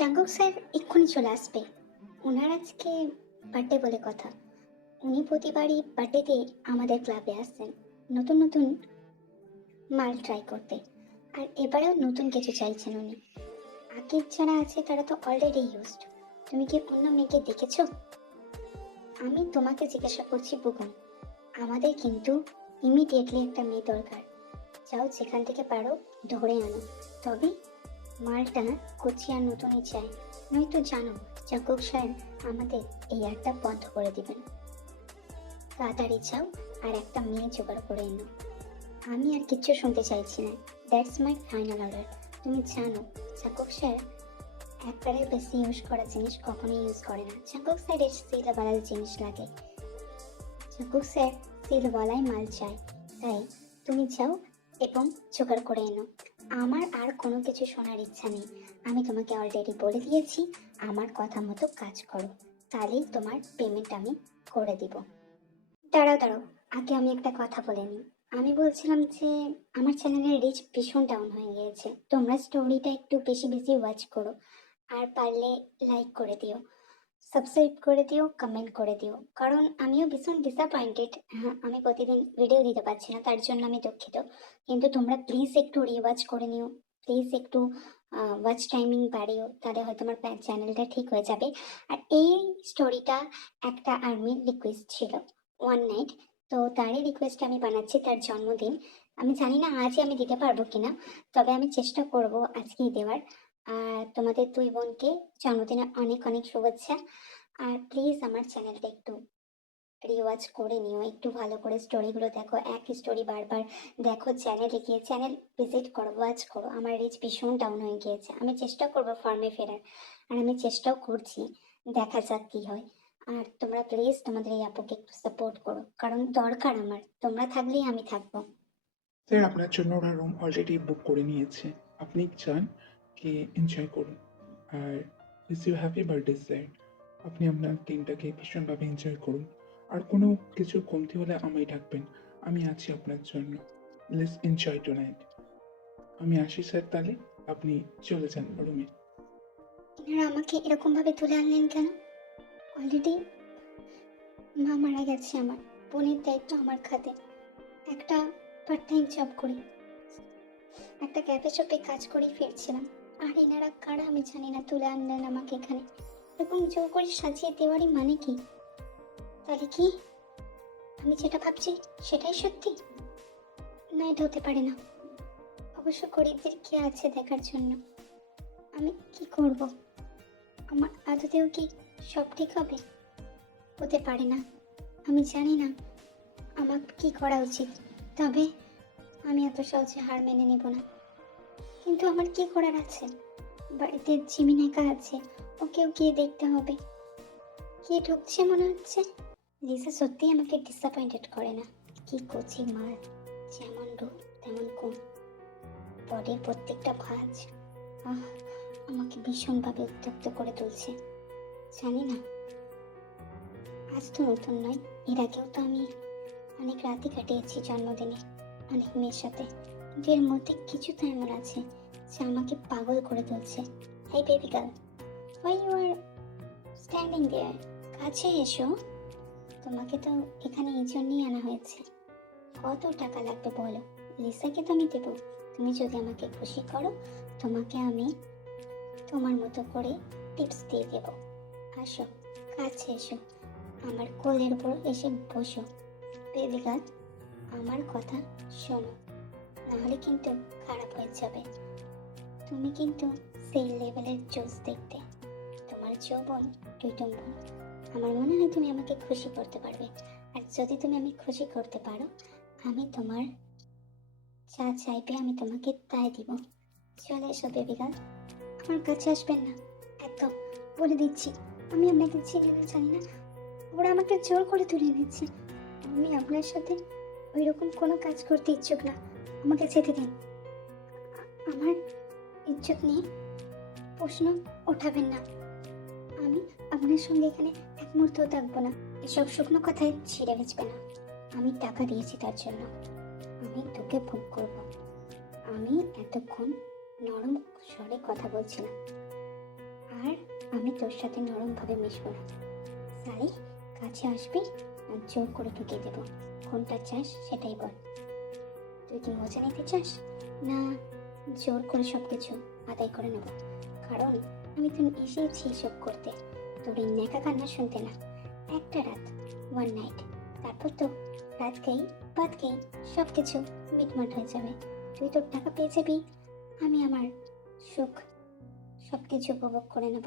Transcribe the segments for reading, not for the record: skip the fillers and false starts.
Jungkook sir এক্ষুনি চলে আসবে। ওনার আজকে বার্থডে বলে কথা। উনি প্রতিবারই বার্থডেতে আমাদের ক্লাবে আসছেন নতুন নতুন মাল ট্রাই করতে। আর এবারেও নতুন কিছু চাইছেন উনি। আগের যারা আছে তারা তো অলরেডি ইউজড। তুমি কি অন্য মেয়েকে দেখেছো? আমি তোমাকে জিজ্ঞাসা করছি বুকুন। আমাদের কিন্তু ইমিডিয়েটলি একটা মেয়ে দরকার। যাও যেখান থেকে পারো ধরে আনো। তবে মালটা কচি আর নতুনই চাই, নয়তো জানো জাঙ্কুক স্যার আমাদের এই আড্ডা বন্ধ করে দিবেন। তাড়াতাড়ি যাও আর একটা মেয়ে জোগাড় করে এনো। আমি আর কিচ্ছু শুনতে চাইছি না। That's my final order. তুমি জানো জাঙ্কুক স্যার একবারের বেশি ইউজ করা জিনিস কখনোই ইউজ করে না। জাঙ্কুক স্যারের সিলওয়ালার জিনিস লাগে। জাঙ্কুক স্যার সিলওয়ালাই মাল চায়। তাই তুমি যাও এবং জোগাড় করে এনো। আমার আর কোনো কিছু শোনার ইচ্ছা নেই। আমি তোমাকে অলরেডি বলে দিয়েছি আমার কথা মতো কাজ করো, তাহলেই তোমার পেমেন্ট আমি করে দিব। দাঁড়াও দাঁড়াও, আগে আমি একটা কথা বলে নিই। আমি বলছিলাম যে আমার চ্যানেলের রিচ ভীষণ ডাউন হয়ে গিয়েছে। তোমরা স্টোরিটা একটু বেশি বেশি ওয়াচ করো, আর পারলে লাইক করে দিও, সাবস্ক্রাইব করে দিও, কমেন্ট করে দিও। কারণ আমিও ভীষণ ডিসঅ্যাপয়েন্টেড। হ্যাঁ, আমি প্রতিদিন ভিডিও দিতে পারছি না, তার জন্য আমি দুঃখিত। কিন্তু তোমরা প্লিজ একটু রিওয়াচ করে নিও, প্লিজ একটু ওয়াচ টাইমিং বাড়িও, তাহলে হয়তো আমার চ্যানেলটা ঠিক হয়ে যাবে। আর এই স্টোরিটা একটা আর্মির রিকোয়েস্ট ছিল, ওয়ান নাইট। তো তারই রিকোয়েস্ট আমি বানাচ্ছি, তার জন্মদিন। আমি জানি না আজই আমি দিতে পারবো কিনা, তবে আমি চেষ্টা করব আজকেই দেওয়ার। আর তোমাদের দুই বোনকে জন্মদিনে অনেক অনেক শুভেচ্ছা। আর প্লিজ আমার চ্যানেলটা একটু রিওয়াচ করে নিও, একটু ভালো করে স্টোরিগুলো দেখো। এক স্টোরি বারবার দেখো, চ্যানেলে গিয়ে চ্যানেল ভিজিট করো, ওয়াচ করো। আমার রিচ ভীষণ ডাউন হয়ে গিয়েছে। আমি চেষ্টা করবো ফার্মে ফেরার, আর আমি চেষ্টাও করছি, দেখা যাক কি হয়। আর তোমরা প্লিজ তোমাদের এই আপুকে একটু সাপোর্ট করো, কারণ দরকার আমার। তোমরা থাকলেই আমি থাকবো। স্যার আপনার জন্য ওরা রুম অলরেডি বুক করে নিয়েছে। আপনি চান কি এনজয় করুন। আর wish you happy birthday sir. আপনি আপনার দিনটাকে ভীষণভাবে এনজয় করুন। আর কোনো কিছু কমতি হলে আমায় ডাকবেন, আমি আছি আপনার জন্য। Let's enjoy tonight. আমি আসি স্যার, তাহলে আপনি চলে যান রুমে। এনারা আমাকে এরকম ভাবে তুলে আনলেন কেন? অলরেডি মা মারা গেছে, আমার বোনের দায়িত্ব আমার খাতে। একটা পার্ট টাইম জব করি, একটা ক্যাফে শপে কাজ করেই ফিরছিলাম। আর এনারা কারা আমি জানি না, তুলে আনলেন আমাকে এখানে। এরকম জোর করে সাজিয়ে দেওয়ারই মানে কি? তাহলে কি আমি যেটা ভাবছি সেটাই সত্যি? না, এটা হতে পারে না। অবশ্য গরিবদের কে আছে দেখার জন্য? আমি কি করব? আমার আদতেও কি সব ঠিক হবে? হতে পারে না। আমি জানি না আমার কি করা উচিত, তবে আমি এত সহজে হার মেনে নেব না। কিন্তু আমার কি করার আছে? বাড়িতে জিমিন একা আছে, ওকেও গিয়ে দেখতে হবে। কে ঢুকছে মনে হচ্ছে? লিসা সত্যিই আমাকে ডিসঅ্যাপয়েন্টেড করে না। কি কচি মাল, যেমন রূপ তেমন গুণ, বডির প্রত্যেকটা ভাঁজ আহ আমাকে ভীষণভাবে উত্ত্যক্ত করে তুলছে। জানি না, আজ তো নতুন নয়, এর আগেও তো আমি অনেক রাতই কাটিয়েছি জন্মদিনে অনেক মেয়ের সাথে। কিন্তু এর মধ্যে কিছু তো এমন আছে যা আমাকে পাগল করে তুলছে। এই baby girl, why you are standing there? কাছে এসো। তোমাকে তো এখানে এই জন্যই আনা হয়েছে। কত টাকা লাগবে বলো? লিসাকে তো আমি দেবো। তুমি যদি আমাকে খুশি করো, তোমাকে আমি তোমার মতো করে টিপস দিয়ে দেব। আসো, কাছে এসো, আমার কোলের উপর এসে বসো। বেবি গার্ল, আমার কথা শোনো, নাহলে কিন্তু খারাপ হয়ে যাবে। তুমি কিন্তু সেই লেভেলের জোস দেখতে। তোমার যৌবন টুইটুম্বর। আমার মনে হয় তুমি আমাকে খুশি করতে পারবে। আর যদি তুমি আমি খুশি করতে পারো, আমি তোমার যা চাইবে আমি তোমাকে তাই দিব। চলে এসো বেবি গার্ল, আমার কাছে আসবেন না একদম, বলে দিচ্ছি। আমি আপনাকে চিনি না, জানি না। ওরা আমাকে জোর করে তুলে দিচ্ছে। আমি আপনার সাথে ওই রকম কোনো কাজ করতে ইচ্ছুক না। আমাকে যেতে দিন। আমার ইজ্জত নিয়ে প্রশ্ন ওঠাবেন না। আমি আপনার সঙ্গে এখানে এক মুহূর্তও থাকবো না। এসব শুকনো কথায় ছিঁড়ে বেচবে না। আমি টাকা দিয়েছি তার জন্য। আমি তোকে ভোগ করব। আমি এতক্ষণ নরম স্বরে কথা বলছিলাম, আমি তোর সাথে নরমভাবে মিশবো না। সালি, কাছে আসবি আর জোর করে ঢুকিয়ে দেবো। কোনটা চাস সেটাই বল। তুই কি মজা নিতে চাস, না জোর করে সব কিছু আদায় করে নেব? কারণ আমি তো এসেছি এসব করতে, তোর এই ন্যাকা কান্না শুনতে না। একটা রাত, ওয়ান নাইট, তারপর তো রাত গেই বাদ গেই সব কিছু মিটমাট হয়ে যাবে। তুই তোর টাকা পেয়ে যাবি, আমি আমার সুখ সব কিছু উপভোগ করে নেব।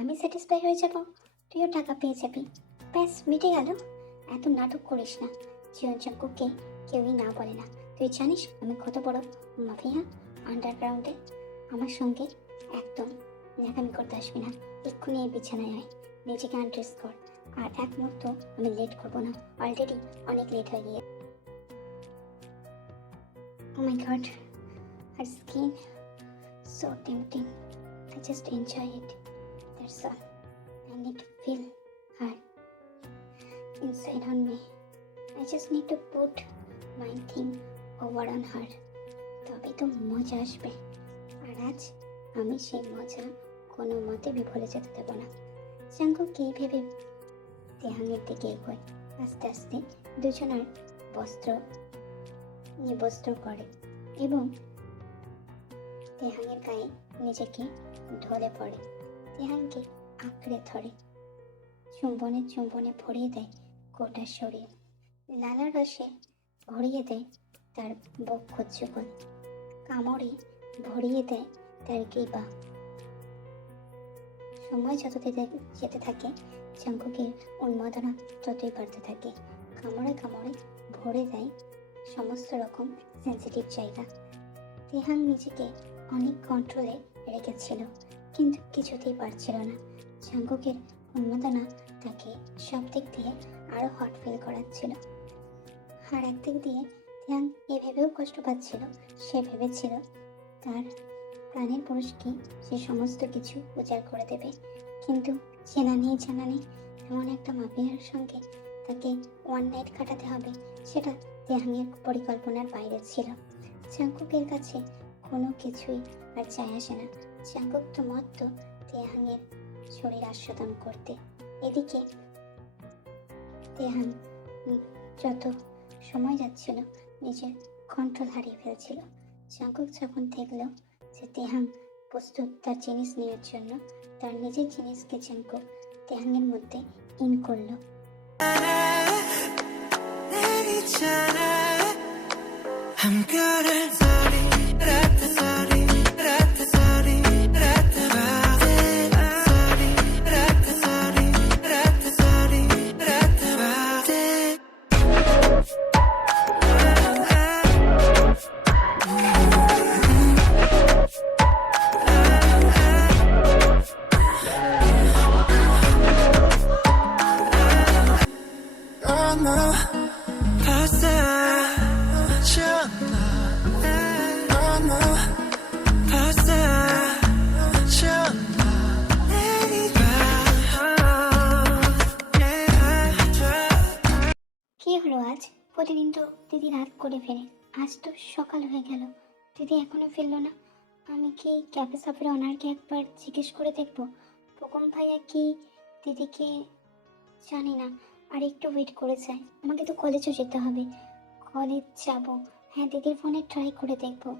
আমি স্যাটিসফাই হয়ে যাব, তুইও টাকা পেয়ে যাবি। ব্যাস মিটে গেল। এত নাটক করিস না। জীবনচক্রকে কেউই না বলে না। তুই জানিস আমি কত বড় মাফিয়া আন্ডারগ্রাউন্ডে? আমার সঙ্গে একদম ন্যাকামি করতে আসবি না। এক্ষুনি এই বিছানায় আয়, নিজেকে আনড্রেস কর। আর এক মুহূর্ত আমি লেট করবো না, অলরেডি অনেক লেট হয়ে গিয়ে। ও মাই god, her skin so tempting. I just enjoy it. That's all. I need to feel her inside on me. I just need to put my thing over on her. তবে তো মজা আসবে। আর আজ আমি সেই মজা কোনো মতে বিফলে যেতে দেব না। জাঙ্কুক এই ভেবে তেহাংয়ের দিকে এগোয়। আস্তে আস্তে দুজনের বস্ত্র নিবস্ত্র করে এবং তেহাংয়ের গায়ে নিজেকে ঢলে পড়ে। তেহাংকে আঁকড়ে ধরে, চুম্বনে চুম্বনে ভরিয়ে দেয় গোটা শরীর। লালার রসে ভরিয়ে দেয় তার বক্ষ যুগল, কামড়ে ভরিয়ে দেয় তার গিবা। সময় যত যেতে থাকে জাঙ্কুকের উন্মাদনা ততই বাড়তে থাকে। কামড়ে কামড়ে ভরে দেয় সমস্ত রকম সেন্সিটিভ জায়গা। তেহাং নিজেকে অনেক কন্ট্রোলে রেখেছিল, কিন্তু কিছুতেই পারছিল না। জাঙ্কুকের উন্মাদনা তাকে সব দিক দিয়ে আরো হট ফিল করাচ্ছিল। আর একদিক দিয়ে তেহাং এ ভেবেও কষ্ট পাচ্ছিল, সে ভেবেছিল তার প্রাণের পুরুষকে সে সমস্ত কিছু উজাড় করে দেবে, কিন্তু চেনা নেই জানা নেই এমন একটা মাফিয়ার সঙ্গে তাকে ওয়ান নাইট কাটাতে হবে, সেটা তেহাংয়ের পরিকল্পনার বাইরে ছিল। জাঙ্কুকের কাছে কোনো কিছুই আর যায় আসে না। জাঙ্কুক তো মত্ত তেহাংয়ের শরীর আস্বাদন করতে। এদিকে তেহাং যত সময় যাচ্ছিল নিজের কন্ট্রোল হারিয়ে ফেলছিল। জাঙ্কুক যখন দেখলো যে তেহাং প্রস্তুত তার জিনিস নেওয়ার জন্য, তার নিজের জিনিসকে জাঙ্কুক তেহাংয়ের মধ্যে ইন করলো। কি হলো আজ? প্রতিদিন তো দিদি রাত করে ফেরে, আজ তো সকাল হয়ে গেল, দিদি এখনো ফিরলো না। আমি কি ক্যাফে সাফের ওনারকে একবার জিজ্ঞেস করে দেখবো পোকম ভাইয়া কি দিদিকে জানি না আর একটু ওয়েট করে যায়। আমাকে তো কলেজও যেতে হবে, কলেজ যাব। হ্যাঁ, দিদির ফোনে ট্রাই করে দেখবো,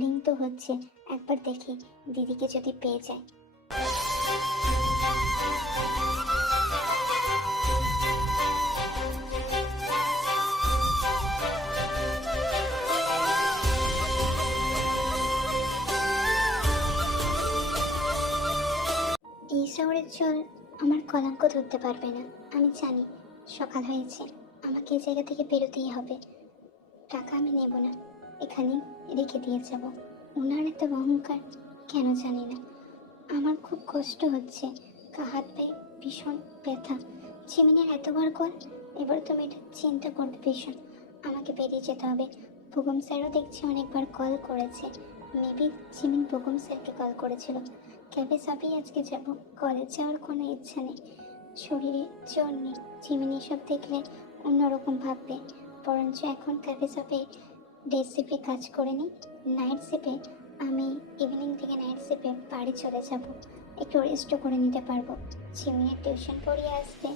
রিং তো হচ্ছে, একবার দেখি দিদিকে যদি পেয়ে যায়। এই শহরের জল আমার কলঙ্ক ধরতে পারবে না। আমি জানি সকাল হয়েছে, আমাকে এই জায়গা থেকে বেরোতেই হবে। টাকা আমি নেব না, এখানেই রেখে দিয়ে যাব। ওনার এত অহংকার কেন জানি না। আমার খুব কষ্ট হচ্ছে, হাত পায়ে ভীষণ ব্যথা। চিমিনের এতবার কল, এবার তুমি এটা চিন্তা করবে ভীষণ। আমাকে বেরিয়ে যেতে হবে। ভুগম স্যারও দেখছি অনেকবার কল করেছে, মেবি চিমিন ভুগম স্যারকে কল করেছিল। ক্যাফে সবই আজকে যাব, কলেজ যাওয়ার কোনো ইচ্ছা নেই, শরীরে জোর নেই। চিমিনি সব দেখলে অন্যরকম ভাববে, বরঞ্চ এখন ক্যাফে শপে ডে শিপে কাজ করে নিই, নাইট শিপে আমি ইভিনিং থেকে নাইট শিপে বাড়ি চলে যাব। একটু রেস্টও করে নিতে পারবো। ঝিমিয়ে টিউশন পড়িয়ে আসতে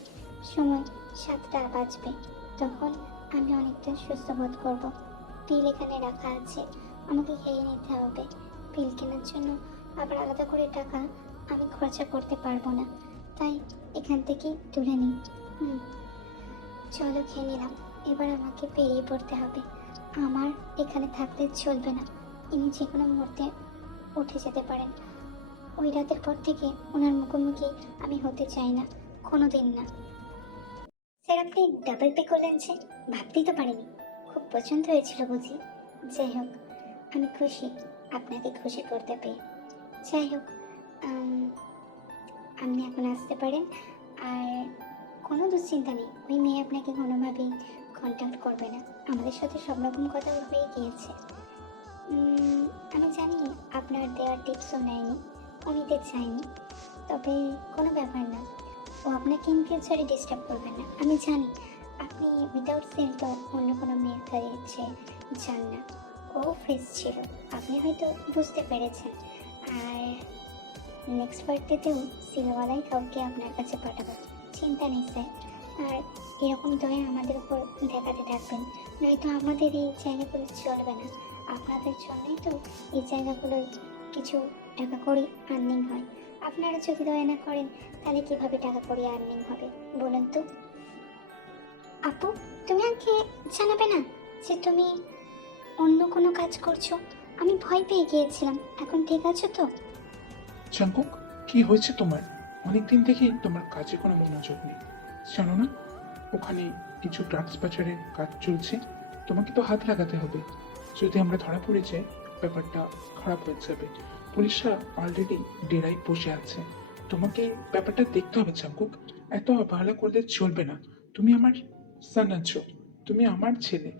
সময় 7টা বাজবে, তখন আমি অনেকটা সুস্থ বোধ করবো। পিল এখানে রাখা আছে, আমাকে খেয়ে নিতে হবে। পিল কেনার জন্য আবার আলাদা করে টাকা আমি খরচা করতে পারবো না, তাই এখান থেকেই তুলে নিই। হুম, চলো খেয়ে নিলাম। এবার আমাকে বেরিয়ে পড়তে হবে। আমার এখানে থাকলে চলবে না। ইনি যে কোনো মুহূর্তে উঠে যেতে পারেন। ওই রাতের পর থেকে ওনার মুখোমুখি আমি হতে চাই না, কোনোদিন না। স্যার, আপনি ডাবল পে করলেন যে? ভাবতেই তো পারিনি। খুব পছন্দ হয়েছিল বুঝি? যাই হোক, আমি খুশি আপনাকে খুশি করতে পেরে। যাই হোক, আম, আপনি এখন আসতে পারেন। আর কোনো দুশ্চিন্তা নেই, ওই মেয়ে আপনাকে কোনোভাবেই কন্ট্যাক্ট করবে না। আমাদের সাথে সব রকম কথা হয়ে গিয়েছে। আমি জানি আপনার দেওয়া টিপসও নেয়নি, ও নিতে চায়নি, তবে কোনো ব্যাপার না। ও আপনাকে ইন ফিউচারে ডিস্টার্ব করবে না। আমি জানি আপনি উইদাউট সেল তো অন্য কোনো মেয়ের কাছে যান না। ও ফ্রেশ ছিল, আপনি হয়তো বুঝতে পেরেছেন। আর নেক্সট বার্থডেতেও সিলওয়ালাই কাউকে আপনার কাছে পাঠাবো, চিন্তা নেই স্যার। আর এরকম দয়া আমাদের উপর দেখাতে থাকবেন, নয়তো আমাদের এই জায়গাগুলো চলবে না। আপনাদের জন্যই তো এই জায়গাগুলোয় কিছু টাকা কড়ি আর্নিং হয়। আপনারা যদি দয়া না করেন তাহলে কিভাবে টাকা কড়ি আর্নিং হবে বলুন তো? আপু, তুমি আগে জানাবে না যে তুমি অন্য কোনো কাজ করছো? আমি ভয় পেয়ে গিয়েছিলাম। এখন ঠিক আছো তো? জাঙ্কুক, কি হয়েছে তোমার? অনেকদিন থেকেই তোমার কাজে কোনো মনোযোগ নেই, জানো না? ওখানে কিছু ড্রাগস পাচারের কাজ চলছে, তোমাকে তো হাত লাগাতে হবে। যদি আমরা ধরা পড়ে যাই, ব্যাপারটা খারাপ হয়ে যাবে। পুলিশরা অলরেডি ডেরায় বসে আছে। তোমাকে ব্যাপারটা দেখতে হবে জাঙ্কুক। এত অবহেলা করলে চলবে না। তুমি আমার সান আছো, তুমি আমার ছেলে।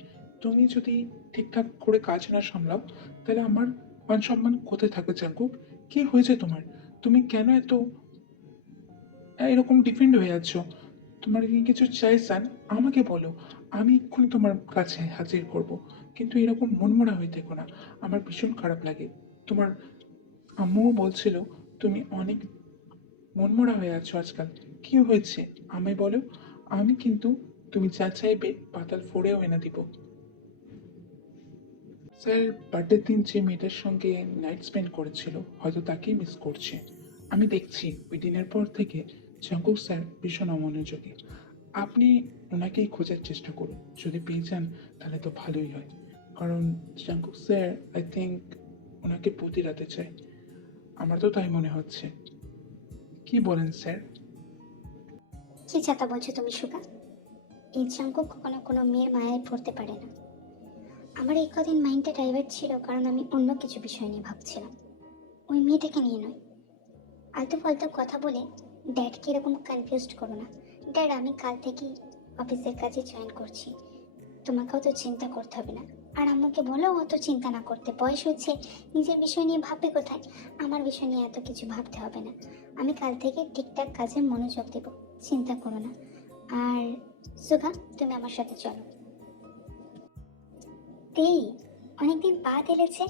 তুমি যদি ঠিকঠাক করে কাজ না সামলাও, তাহলে আমার মান সম্মান কোথায় থাকবে জাঙ্কুক? কি হয়েছে তোমার? তুমি কেন এত এরকম ডিফেন্ড হয়ে আছো? তোমার কি কিছু চাই সান? আমাকে বলো, আমি এক্ষুনি তোমার কাছে হাজির করব। কিন্তু এরকম মনমরা হয়ে থেকো না, আমার ভীষণ খারাপ লাগে। তোমার আম্মুও বলছিল তুমি অনেক মনমরা হয়ে আছো আজকাল। কি হয়েছে আমায় বলো, আমি কিন্তু তুমি যা চাইবে পাতাল ফোড়েও এনে দিব। স্যার, বার্থডের দিন যে মেয়েটার সঙ্গে নাইট স্পেন্ড করেছিল হয়তো তাকেই মিস করছে। আমি দেখছি ওই দিনের পর থেকে জাঙ্কুক স্যার ভীষণ অমনোযোগী। আপনি ওনাকেই খোঁজার চেষ্টা করুন, যদি পেয়ে যান তাহলে তো ভালোই হয়। কারণ জাঙ্কুক স্যার আই থিঙ্ক ওনাকে প্রতিরাতে চায়, আমার তো তাই মনে হচ্ছে। কি বলেন স্যার? কি চাতা বলছো তুমি সুগা? এই জাঙ্কুক কখনো কোনো মেয়ের মায়ায় পড়তে পারে না। আমার এই কদিন মাইন্ডটা ডাইভার্ট ছিল, কারণ আমি অন্য কিছু বিষয় নিয়ে ভাবছিলাম, ওই মেয়েটাকে নিয়ে নয়। আলতু ফালতু কথা বলে ড্যাডকে এরকম কনফিউজড করো না। ড্যাড, আমি কাল থেকেই অফিসের কাজে জয়েন করছি, তোমাকেও তো চিন্তা করতে হবে না। আর আম্মুকে বলো অত চিন্তা না করতে, বয়স হচ্ছে, নিজের বিষয় নিয়ে ভাববে কোথায়? আমার বিষয় নিয়ে এত কিছু ভাবতে হবে না। আমি কাল থেকে ঠিকঠাক কাজে মনোযোগ দেব, চিন্তা করো না। আর সুগা, তুমি আমার সাথে চলো। এই অনেকদিন বাদ এলেছে,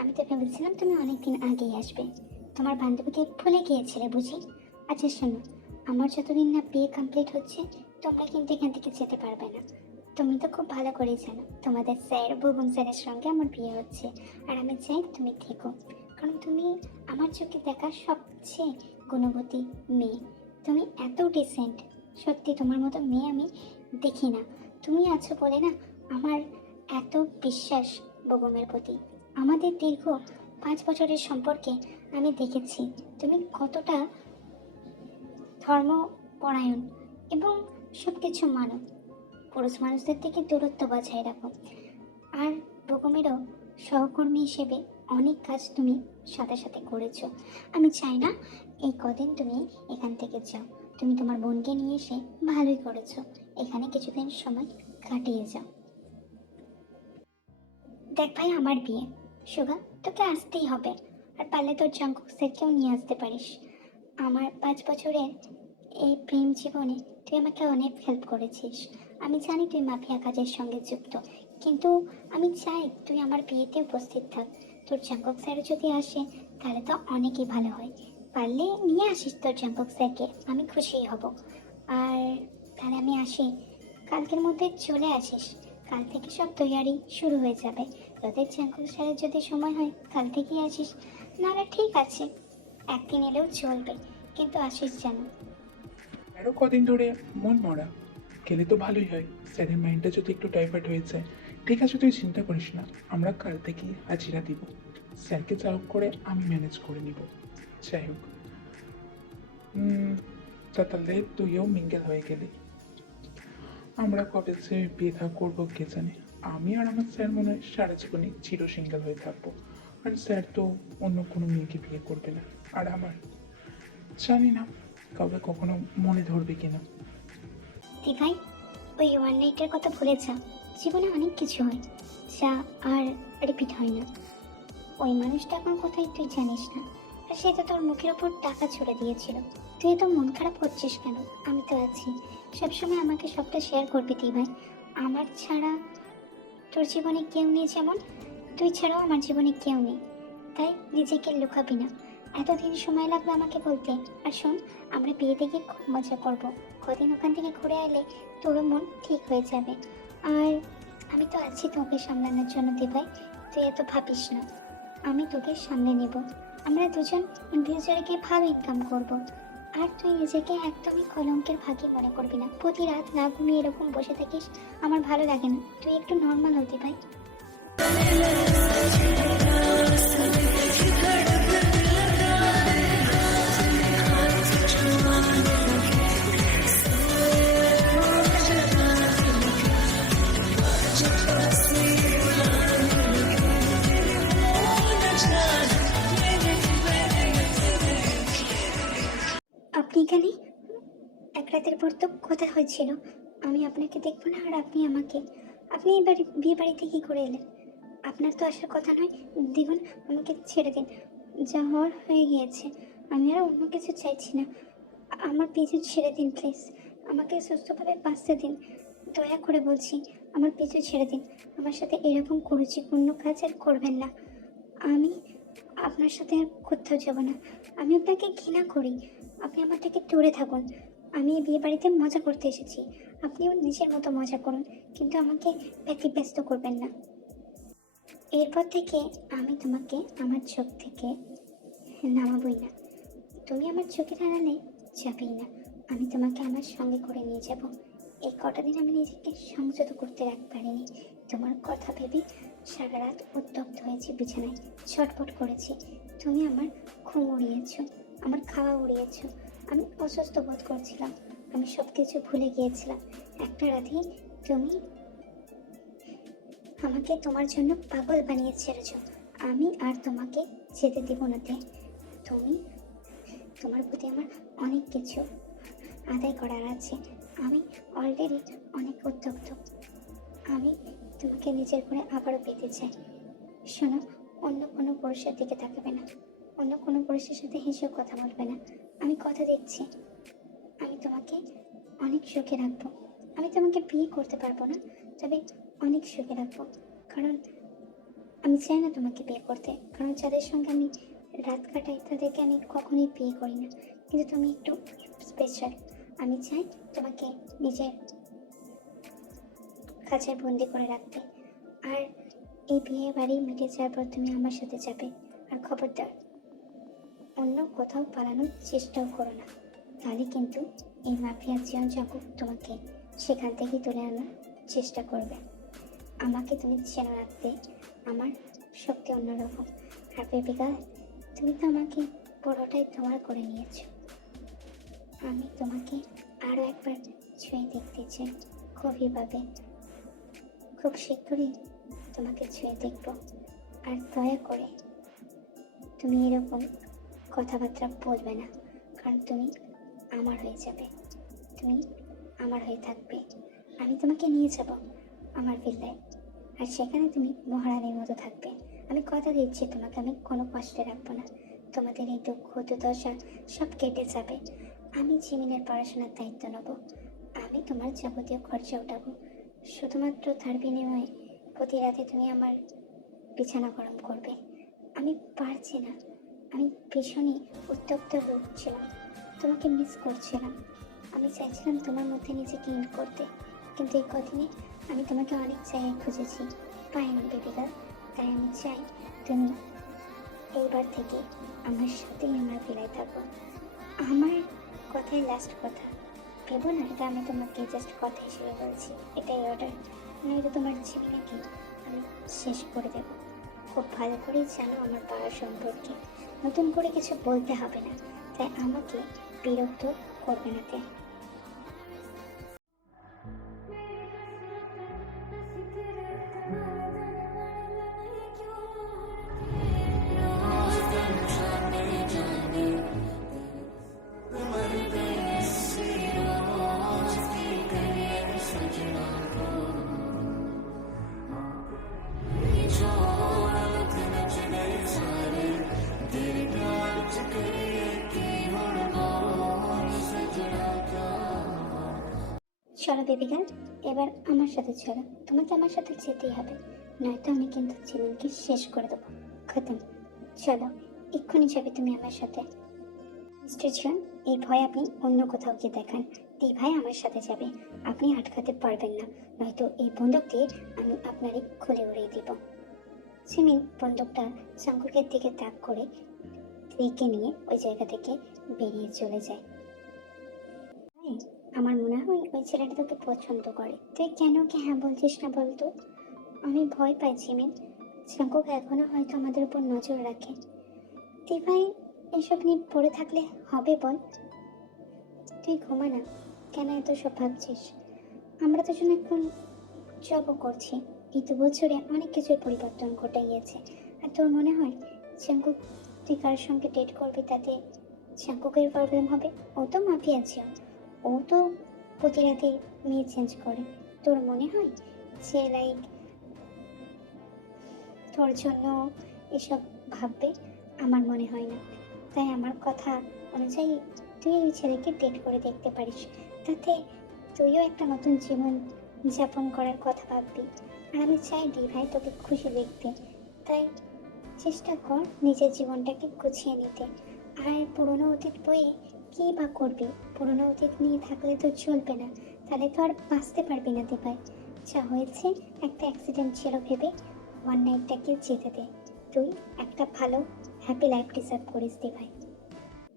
আমি তো ভেবেছিলাম তুমি অনেকদিন আগেই আসবে। তোমার বান্ধবীকে ভুলে গিয়েছিলে বুঝি? আচ্ছা শোনো, আমার যতদিন না বিয়ে কমপ্লিট হচ্ছে তোমরা কিন্তু এখান থেকে যেতে পারবে না। তুমি তো খুব ভালো করেই জানো তোমাদের স্যার ভুবন স্যারের সঙ্গে আমার বিয়ে হচ্ছে, আর আমি চাই তুমি থেকো। কারণ তুমি আমার চোখে দেখা সবচেয়ে গুণবতী মেয়ে। তুমি এত ডিসেন্ট, সত্যি তোমার মতো মেয়ে আমি দেখি না। তুমি আছো বলে না আমার এত বিশ্বাস বেগমের প্রতি। আমাদের দীর্ঘ 5 বছরের সম্পর্কে আমি দেখেছি তুমি কতটা ধর্মপরায়ণ এবং সব কিছু মানো। পুরুষ মানুষদের থেকে দূরত্ব বজায় রাখো। আর বেগমেরও সহকর্মী হিসেবে অনেক কাজ তুমি সাথে সাথে করেছো। আমি চাই না এই কদিন তুমি এখান থেকে যাও। তুমি তোমার বোনকে নিয়ে এসে ভালোই করেছো, এখানে কিছুদিন সময় কাটিয়ে যাও। দেখ ভাই, আমার বিয়ে, সুগা তোকে আসতেই হবে। আর পারলে তোর জাঙ্কুক স্যারকেও নিয়ে আসতে পারিস। আমার 5 বছরের এই প্রেম জীবনে তুই আমাকে অনেক হেল্প করেছিস। আমি জানি তুই মাফিয়া কাজের সঙ্গে যুক্ত, কিন্তু আমি চাই তুই আমার বিয়েতে উপস্থিত থাক। তোর জাঙ্কুক স্যার যদি আসে তাহলে তো অনেকই ভালো হয়। পারলে নিয়ে আসিস তোর জাঙ্কুক স্যারকে, আমি খুশিই হব। আর তাহলে আমি আসি, কালকের মধ্যে চলে আসিস। কাল থেকে সব তৈয়ারি শুরু হয়ে যাবে। তোদের জাঙ্কুক স্যারের যদি সময় হয় কাল থেকেই আসিস, নাহলে ঠিক আছে একদিন এলেও চলবে, কিন্তু আসিস যেন। আরও কদিন ধরে মন মরা, গেলে তো ভালোই হয়। স্যারের মাইন্ডটা যদি একটু ডাইভার্ট হয়ে যায়। ঠিক আছে, তুই চিন্তা করিস না, আমরা কাল থেকেই হাজিরা দিব। স্যারকে যা হোক করে আমি ম্যানেজ করে নিব। যাই হোক, তা তাহলে তুইও মিঙ্গেল হয়ে গেলি। আমরা কবে যে বিয়ে থা করবো কে জানে। আমি আর আমার স্যার মনে হয় সারা জীবনে চির সিঙ্গেল হয়ে থাকবো। আর স্যার তো অন্য কোনো মেয়েকে বিয়ে করবে না। আর আমার জানি না কবে কখনো মনে ধরবে কিনা। ভাই, ওই ওয়ান নাইটের কথা ভুলে যা। জীবনে অনেক কিছু হয় যা আর রিপিট হয় না। ওই মানুষটা এখন কোথায় তুই জানিস না, আর সে তো তোর মুখের ওপর টাকা ছুড়ে দিয়েছিল। তুই এত মন খারাপ করছিস কেন? আমি তো আছি, সবসময় আমাকে সবটা শেয়ার করবি তুই ভাই। আমার ছাড়া তোর জীবনে কেউ নেই, যেমন তুই ছাড়াও আমার জীবনে কেউ নেই। তাই নিজেকে লুকাবি না। এতদিন সময় লাগলো আমাকে বলতে। আর শোন, আমরা বিয়েতে গিয়ে খুব মজা করব। কদিন ওখান থেকে ঘুরে এলে তোরও মন ঠিক হয়ে যাবে। আর আমি তো আছি তোকে সামলানোর জন্য দিভাই, তুই এত ভাবিস না। আমি তোকে সামলে নেব। আমরা দুজন ফিউচারে গিয়ে ভালো ইনকাম করব। আর তুই নিজেকে একদমই কলঙ্কের ভাগী মনে করবি না। প্রতি রাত না ঘুমিয়ে এরকম বসে থাকিস, আমার ভালো লাগে না। তুই একটু নর্মাল হতে ভাই। আপনি এখানে? এক রাতের পর তো কথা হয়েছিল আমি আপনাকে দেখবো না আর আপনি আমাকে। আপনি এবার বিয়ে বাড়িতে কি করে এলেন? আপনার তো আসার কথা নয়। দেখুন, আমাকে ছেড়ে দিন। যা হওয়ার হয়ে গিয়েছে, আমি আর অন্য কিছু চাইছি না। আমার পিছু ছেড়ে দিন প্লিজ। আমাকে সুস্থভাবে বাঁচতে দিন। দয়া করে বলছি, আমার পিছু ছেড়ে দিন। আমার সাথে এরকম কুরুচিপূর্ণ কাজ আর করবেন না। আমি আপনার সাথে আর কোথাও যাব না। আমি আপনাকে ঘৃণা করি। আপনি আমার থেকে দূরে থাকুন। আমি এই বিয়ে বাড়িতে মজা করতে এসেছি। আপনিও নিজের মতো মজা করুন, কিন্তু আমাকে ব্যতিব্যস্ত করবেন না। এরপর থেকে আমি তোমাকে আমার চোখ থেকে নামাবই না। তুমি আমার চোখের আড়ালে যাবেই না। আমি তোমাকে আমার সঙ্গে করে নিয়ে যাব। এই কটা দিন আমি নিজেকে সংযত করতে রাখতে পারিনি। তোমার কথা ভেবে সারা রাত উত্তপ্ত হয়েছি, বিছানায় ছটফট করেছি। তুমি আমার ঘুম উড়িয়েছ, আমার খাওয়া উড়িয়েছ। আমি অসুস্থ বোধ করছিলাম, আমি সব কিছু ভুলে গিয়েছিলাম। একটা রাতেই তুমি আমাকে তোমার জন্য পাগল বানিয়ে ছেড়েছ। আমি আর তোমাকে যেতে দিব না তে। তুমি, তোমার প্রতি আমার অনেক কিছু আদায় করার আছে। আমি অলরেডি অনেক উত্তপ্ত। আমি তোমাকে নিজের করে আবারও পেতে চাই। শোনো, অন্য কোনো পুরুষের দিকে তাকাবে না, অন্য কোনো পুরুষের সাথে হেসেও কথা বলবে না। আমি কথা দিচ্ছি, আমি তোমাকে অনেক সুখে রাখবো। আমি তোমাকে বিয়ে করতে পারবো না, তবে অনেক সুখে রাখবো। কারণ আমি চাই না তোমাকে বিয়ে করতে, কারণ যাদের সঙ্গে আমি রাত কাটাই তাদেরকে আমি কখনোই বিয়ে করি না। কিন্তু তুমি একটু স্পেশাল। আমি চাই তোমাকে নিজের কাছে বন্দি করে রাখতে। আর এই বিয়ে বাড়ি মিটে যাওয়ার পর তুমি আমার সাথে যাবে। আর খবরদার অন্য কোথাও পালানোর চেষ্টাও করো না, তাহলে কিন্তু এই মাফিয়া জিয়ন জাকুব তোমাকে সেখান থেকেই তুলে আনার চেষ্টা করবে। আমাকে তুমি চেনো রাখতে, আমার শক্তি অন্যরকম। আর বেবিকা, তুমি তো আমাকে পুরোটাই তোমার করে নিয়েছো। আমি তোমাকে আরও একবার ছুঁয়ে দেখতে চাই গভীরভাবে। খুব শীঘ্রই তোমাকে ছুঁয়ে দেখব। আর দয়া করে তুমি এরকম কথাবার্তা বলবে না, কারণ তুমি আমার হয়ে যাবে, তুমি আমার হয়ে থাকবে। আমি তোমাকে নিয়ে যাব আমার ভিলায়, আর সেখানে তুমি মহারানীর মতো থাকবে। আমি কথা দিচ্ছি তোমাকে, আমি কোনো কষ্টে রাখবো না। তোমাদের এই দুঃখ দুর্দশা সব কেটে যাবে। আমি জিমিনের পড়াশোনার দায়িত্ব নেব। আমি তোমার যাবতীয় খরচা উঠাবো। শুধুমাত্র তার বিনিময়ে প্রতি রাতে তুমি আমার বিছানা গরম করবে। আমি পারছি না, আমি ভীষণই উত্তপ্ত হচ্ছিলাম, তোমাকে মিস করছিলাম। আমি চাইছিলাম তোমার মধ্যে নিজেকে ইন করতে, কিন্তু এই কদিনে আমি তোমাকে অনেক জায়গায় খুঁজেছি, পাইনি বেবিকা। তাই আমি চাই তুমি এইবার থেকে আমার সাথেই আমার বেলায় থাকো। আমার কথাই লাস্ট কথা, ভেবো না এটা আমি তোমাকে জাস্ট কথা হিসেবে বলছি। এটাই অর্ডার, নয়তো তোমার জীবনকে আমি শেষ করে দেব। খুব ভালো করেই জানো আমার পাড়ার সম্পর্কে, নতুন করে কিছু বলতে হবে না, তাই আমাকে বিরক্ত করবে না। তাই চলো বেবি গার্ল, এবার আমার সাথে চলো। তোমাকে আমার সাথে যেতেই হবে, নয়তো আমি কিন্তু জীবনকে শেষ করে দেবো। খতম। চলো, এক্ষুনি যাবে তুমি আমার সাথে। মিস্টার জন, এই ভয় আপনি অন্য কোথাও গিয়ে দেখান। ভাই আমার সাথে যাবে, আপনি আটকাতে পারবেন না, নয়তো এই বন্দুক দিয়ে আমি আপনারই খুলে উড়িয়ে দিব। সিমিন বন্দুকটা চাঙ্কুকের দিকে তাক করে রেখে নিয়ে ওই জায়গা থেকে বেরিয়ে চলে যায়। এই, আমার মনে হয় ওই ছেলেটা তোকে পছন্দ করে, তুই কেন ওকে হ্যাঁ বলছিস না বলতো? আমি ভয় পাই জিমিন, চাঙ্কুক এখনো হয়তো আমাদের উপর নজর রাখে। ভাই এসব নিয়ে পড়ে থাকলে হবে বল? তুই ঘুমা না, কেন এত সব ভাবছিস? আমরা দুজন এখন জবও করছি, এই 2 বছরে অনেক কিছুর পরিবর্তন ঘটে গিয়েছে। আর তোর মনে হয় চাঙ্কুক, তুই কার সঙ্গে ডেট করবি তাতে চাঙ্কুকের প্রবলেম হবে? ও তো মাফিয়া ছিল, ও তো প্রতি রাতে মেয়ে চেঞ্জ করে। তোর মনে হয় সে লাইক তোর জন্য এসব ভাববে? আমার মনে হয় না। তাই আমার কথা অনুযায়ী তুই এই ছেলেকে ডেট করে দেখতে পারিস, তাতে তুইও একটা নতুন জীবন যাপন করার কথা ভাববি। আর আমি চাই ভাই তোকে খুশি দেখতে, তাই চেষ্টা কর নিজের জীবনটাকে গুছিয়ে নিতে। আর পুরনো অতীত বয়ে কী বা করবি? পুরনো অতীত নিয়ে থাকলে তো চলবে না, তাহলে তো আর বাঁচতে পারবি না ভাই। যা হয়েছে একটা অ্যাক্সিডেন্ট ছিল ভেবে ওয়ান নাইটটাকে যেতে দে। তুই একটা ভালো হ্যাপি লাইফ ডিসার্ভ করিস ভাই।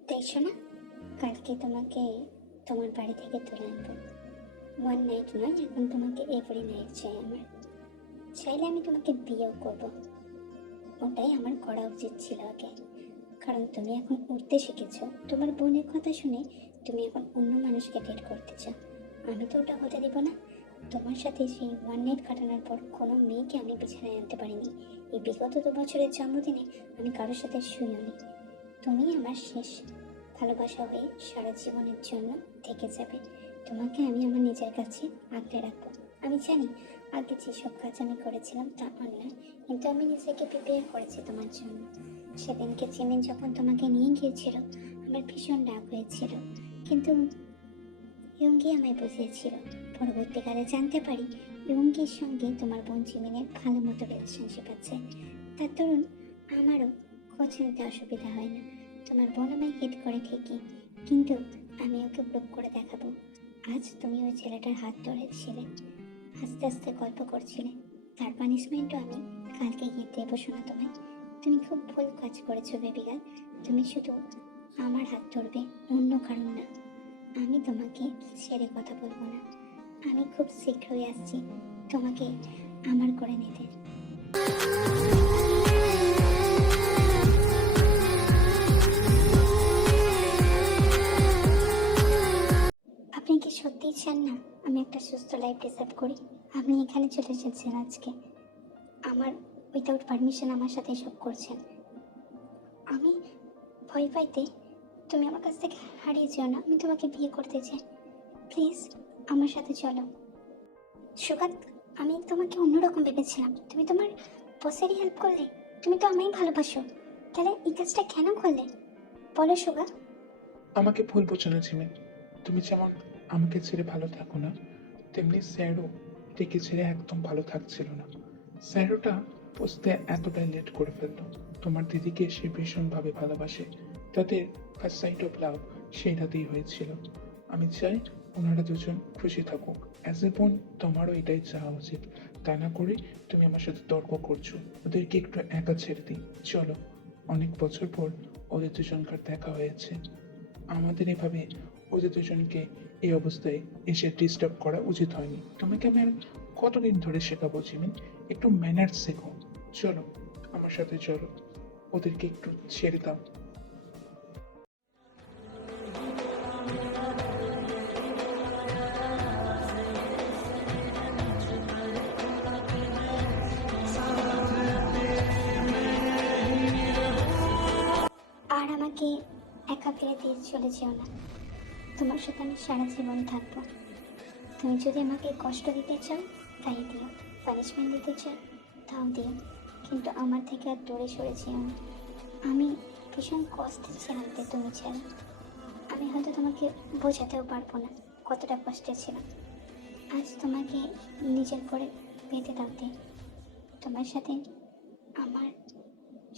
দেখছো না, কালকে তোমাকে তোমার বাড়ি থেকে তুলে আনবো। ওয়ান নাইট নয়, এখন তোমাকে এভরি নাইট চাই আমার। চাইলে আমি তোমাকে বিয়েও করবো, ওটাই আমার করা উচিত ছিল আগে। কারণ তুমি এখন উঠতে শিখেছো, তোমার বোনের কথা শুনে তুমি এখন অন্য মানুষকে ডেট করতে চাও। আমি তো ওটা হতে দেবো না। তোমার সাথে সেই ওয়ান নাইট কাটানোর পর কোনো মেয়েকে আমি বিছানায় আনতে পারিনি। এই বিগত 2 বছরের জন্মদিনে আমি কারোর সাথে শুইনি। তুমি আমার শেষ ভালোবাসা হয়ে সারা জীবনের জন্য থেকে যাবে। তোমাকে আমি আমার নিজের কাছে আঁকড়ে রাখবো। আমি জানি আগে যেসব কাজ আমি করেছিলাম তা অন্যায়, কিন্তু আমি নিজেকে প্রিপেয়ার করেছি তোমার জন্য। সেদিনকে জিমিন যখন তোমাকে নিয়ে গিয়েছিল আমার ভীষণ রাগ হয়েছিল, কিন্তু ইয়ঙ্গি আমায় বুঝিয়েছিল। পরবর্তীকালে জানতে পারি ইয়ঙ্গির সঙ্গে তোমার বোন জিমিনের ভালো মতো রিলেশনশিপ আছে। তার দরুন আমারও খোঁজ নিতে অসুবিধা হয় না। তোমার বোন আমায় হিট করে ঠিকই, কিন্তু আমি ওকে প্রুভ করে দেখাবো। আজ তুমি ওই ছেলেটার হাত ধরেছিলে, আস্তে আস্তে গল্প করছিলে, তার পানিশমেন্টও আমি কালকে গিয়ে দেবো শোনা তোমায়। তুমি খুব ভুল কাজ করেছো বেবিগাল, তুমি শুধু আমার হাত ধরবে, অন্য কারণ না। আমি তোমাকে ছেড়ে কথা বলবো না। আমি খুব শীঘ্রই আসছি তোমাকে আমার করে নিতে। আপনি কি সত্যিই চান না আমি একটা সুস্থ লাইফ ডিসার্ভ করি? আপনি এখানে চলে এসেছেন আজকে, আমার উইদাউট পারমিশন আমার সাথে এসব করছেন। আমি ভয় পাইতে তুমি আমার কাছ থেকে হারিয়ে যেও না। আমি তোমাকে বিয়ে করতে চাই, প্লিজ আমার সাথে চলো। সুগাত, আমি তোমাকে অন্যরকম ভেবেছিলাম, তুমি তোমার বসেরই হেল্প করলে। তুমি তো আমায় ভালোবাসো, তাহলে এই কাজটা কেন করলে বলো সুগা? আমাকে ভুল বোঝো না জিমিন। তুমি যেমন আমাকে ছেড়ে ভালো থাকো না, তেমনি স্যারও টেকে ছেড়ে একদম ভালো থাকছিল না। স্যারোটা বুঝতে এতটাই লেট করে ফেললো। তোমার দিদিকে সে ভীষণভাবে ভালোবাসে। তাদের ফার্স্ট সাইট অফ লাভ সেই রাতেই হয়েছিল। আমি চাই ওনারা দুজন খুশি থাকুক। অ্যাজ এ বোন তোমারও এটাই চাওয়া উচিত। তা না করে তুমি আমার সাথে তর্ক করছো। ওদেরকে একটু একা ছেড়ে দিই, চলো। অনেক বছর পর ওদের দুজনকার দেখা হয়েছে। আমাদের এভাবে ওদের দুজনকে এই অবস্থায় এসে ডিস্টার্ব করা উচিত হয়নি। তোমাকে আমি আর কতদিন ধরে শেখাবো জিমিন? একটু ম্যানার্স শেখো। চলো আমার সাথে চলো, ওদেরকে একটু ছেড়ে দাও। আর আমাকে একা ফেলে দিয়ে চলে যেও না। তোমার সাথে আমি সারা জীবন থাকবো। তুমি যদি আমাকে কষ্ট দিতে চাও তাই দিও, পানিশমেন্ট দিতে চাও তাও দিও, কিন্তু আমার থেকে আর দূরে সরে যেও না। আমি ভীষণ কষ্টে ছিলাম যে তুমি ছাড়া। আমি হয়তো তোমাকে বোঝাতেও পারবো না কতটা কষ্টে ছিলাম। আজ তোমাকে নিজের করে পেতে দাও দিয়ে। তোমার সাথে আমার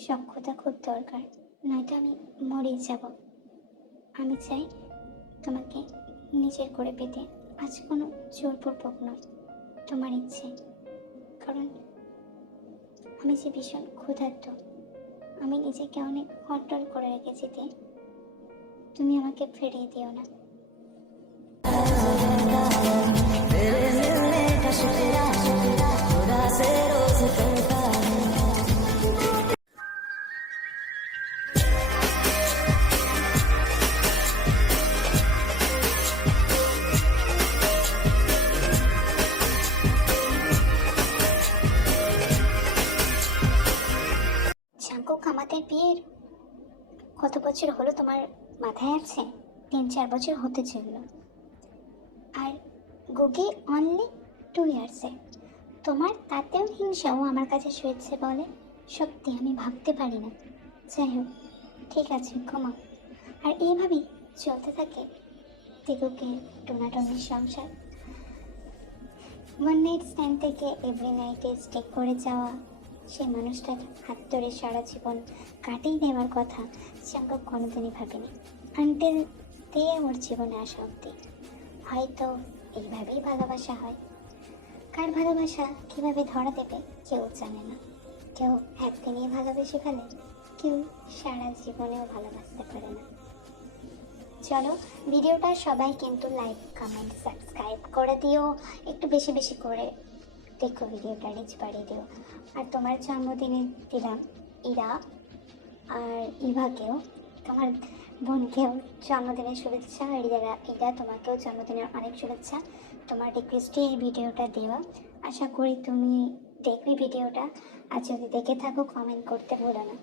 সখ্যতা খুব দরকার, নয়তো আমি মরেই যাব। আমি চাই তোমাকে নিজের করে পেতে। আজ কোনো জোরপূর্বক নয়, তোমার ইচ্ছে। কারণ আমি যে ভীষণ ক্ষুধার্ত, আমি নিজেকে অনেক কন্ট্রোল করে রেখেছি তে। তুমি আমাকে ফিরিয়ে দিও না। জাঙ্কুক, আমাদের বিয়ের কত বছর হলো তোমার মাথায় আছে? 3-4 বছর হতে চলল। আর গুগি অনলি 2 ইয়ার্সে। তোমার তাতেও হিংসাও আমার কাছে সইছে বলে? সত্যি আমি ভাবতে পারি না। যাই হোক, ঠিক আছে, ঘুমাও। আর এইভাবেই চলতে থাকে দিগুকে টোনাটনির সংসার। ওয়ান নাইট স্ট্যান্ড থেকে এভরি নাইটে স্টে করে যাওয়া সেই মানুষটার হাত ধরে সারা জীবন কাটিয়ে নেওয়ার কথা জাঙ্কুক কোনোদিনই ভাবেনি, আনটিল তে ওর জীবনে আসা অব্দি। হয়তো এইভাবেই ভালোবাসা হয়। কার ভালোবাসা কীভাবে ধরা দেবে কেউ জানে না। কেউ একদিনই ভালোবেসে ফেলে, কেউ সারা জীবনেও ভালোবাসতে পারে না। চলো, ভিডিওটা সবাই কিন্তু লাইক, কমেন্ট, সাবস্ক্রাইব করে দিও। একটু বেশি বেশি করে দেখো, ভিডিওটা রিচ বাড়িয়ে দিও। আর তোমার জন্মদিনে দিলাম ইরা আর ইভাকেও, তোমার বোনকেও জন্মদিনের শুভেচ্ছা। আর ইরা তোমাকেও জন্মদিনের অনেক শুভেচ্ছা। তোমার রিকোয়েস্টে এই ভিডিওটা দেওয়া। আশা করি তুমি দেখবে ভিডিওটা। আর যদি দেখে থাকো কমেন্ট করতে ভুলো না।